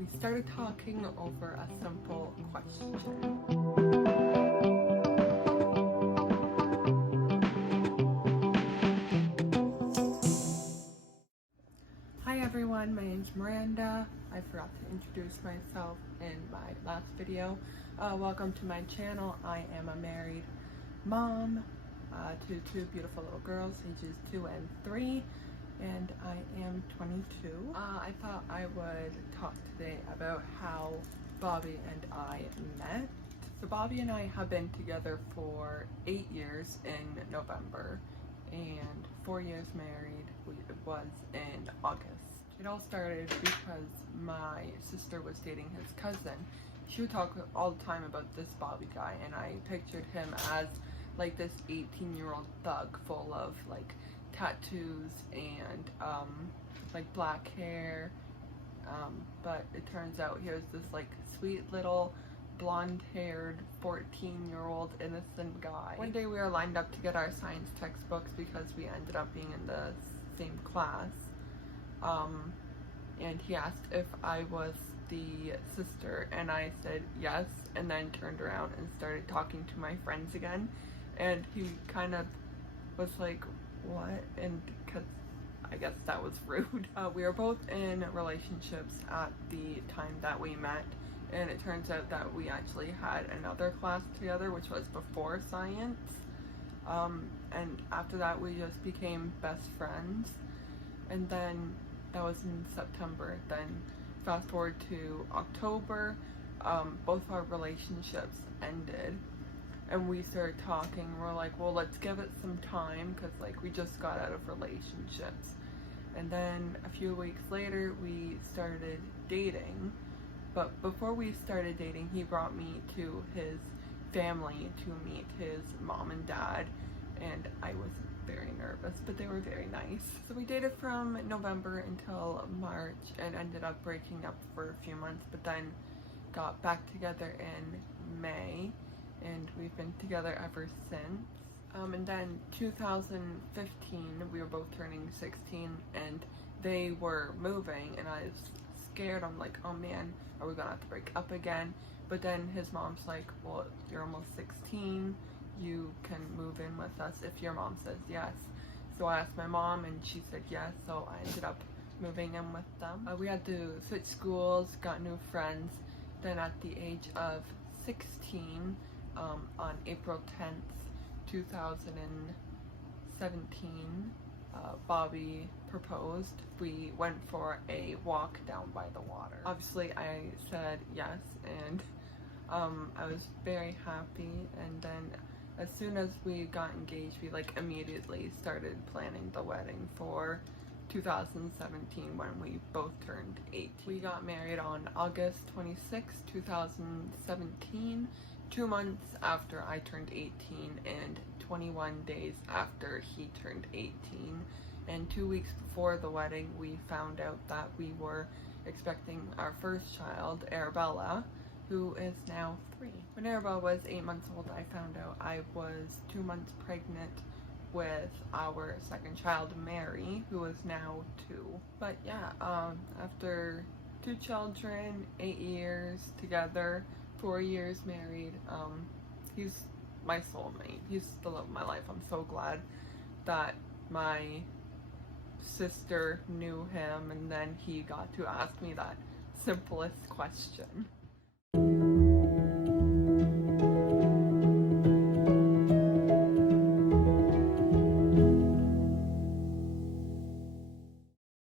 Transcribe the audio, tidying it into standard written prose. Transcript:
We started talking over a simple question. Hi everyone, my name's Miranda. I forgot to introduce myself in my last video. Welcome to my channel. I am a married mom to two beautiful little girls, ages 2 and 3, and I am 22. I thought I would talk today about how Bobby and I met. So Bobby and I have been together for 8 years in November, and 4 years married. It was in August. It all started because my sister was dating his cousin. She would talk all the time about this Bobby guy, and I pictured him as like this 18-year-old thug full of like tattoos and like black hair, but it turns out he was this like sweet little blonde-haired 14-year-old innocent guy. One day we were lined up to get our science textbooks because we ended up being in the same class, and he asked if I was the sister, and I said yes, and then turned around and started talking to my friends again, and he kind of was like, what? And because I guess that was rude. We were both in relationships at the time that we met, and it turns out that we actually had another class together, which was before science, and after that we just became best friends. And then that was in September. Then fast forward to October, both our relationships ended, and we started talking. We're like, well, let's give it some time, because like we just got out of relationships. And then a few weeks later we started dating. But before we started dating, he brought me to his family to meet his mom and dad, and I was very nervous, but they were very nice. So we dated from November until March and ended up breaking up for a few months, but then got back together in May, and we've been together ever since. And then 2015, we were both turning 16, and they were moving, and I was scared. I'm like, oh man, are we gonna have to break up again? But then his mom's like, well, you're almost 16, you can move in with us if your mom says yes. So I asked my mom, and she said yes, so I ended up moving in with them. We had to switch schools, got new friends. Then at the age of 16, on April 10th, 2017, Bobby proposed. We went for a walk down by the water. Obviously I said yes, and I was very happy. And then as soon as we got engaged, we like immediately started planning the wedding for 2017 when we both turned 18. We got married on August 26, 2017, 2 months after I turned 18 and 21 days after he turned 18. And 2 weeks before the wedding, we found out that we were expecting our first child, Arabella, who is now 3. When Arabella was 8 months old, I found out I was 2 months pregnant with our second child, Mary, who is now 2. But yeah, after 2 children, 8 years together, 4 years married, he's my soulmate. He's the love of my life. I'm so glad that my sister knew him, and then he got to ask me that simplest question.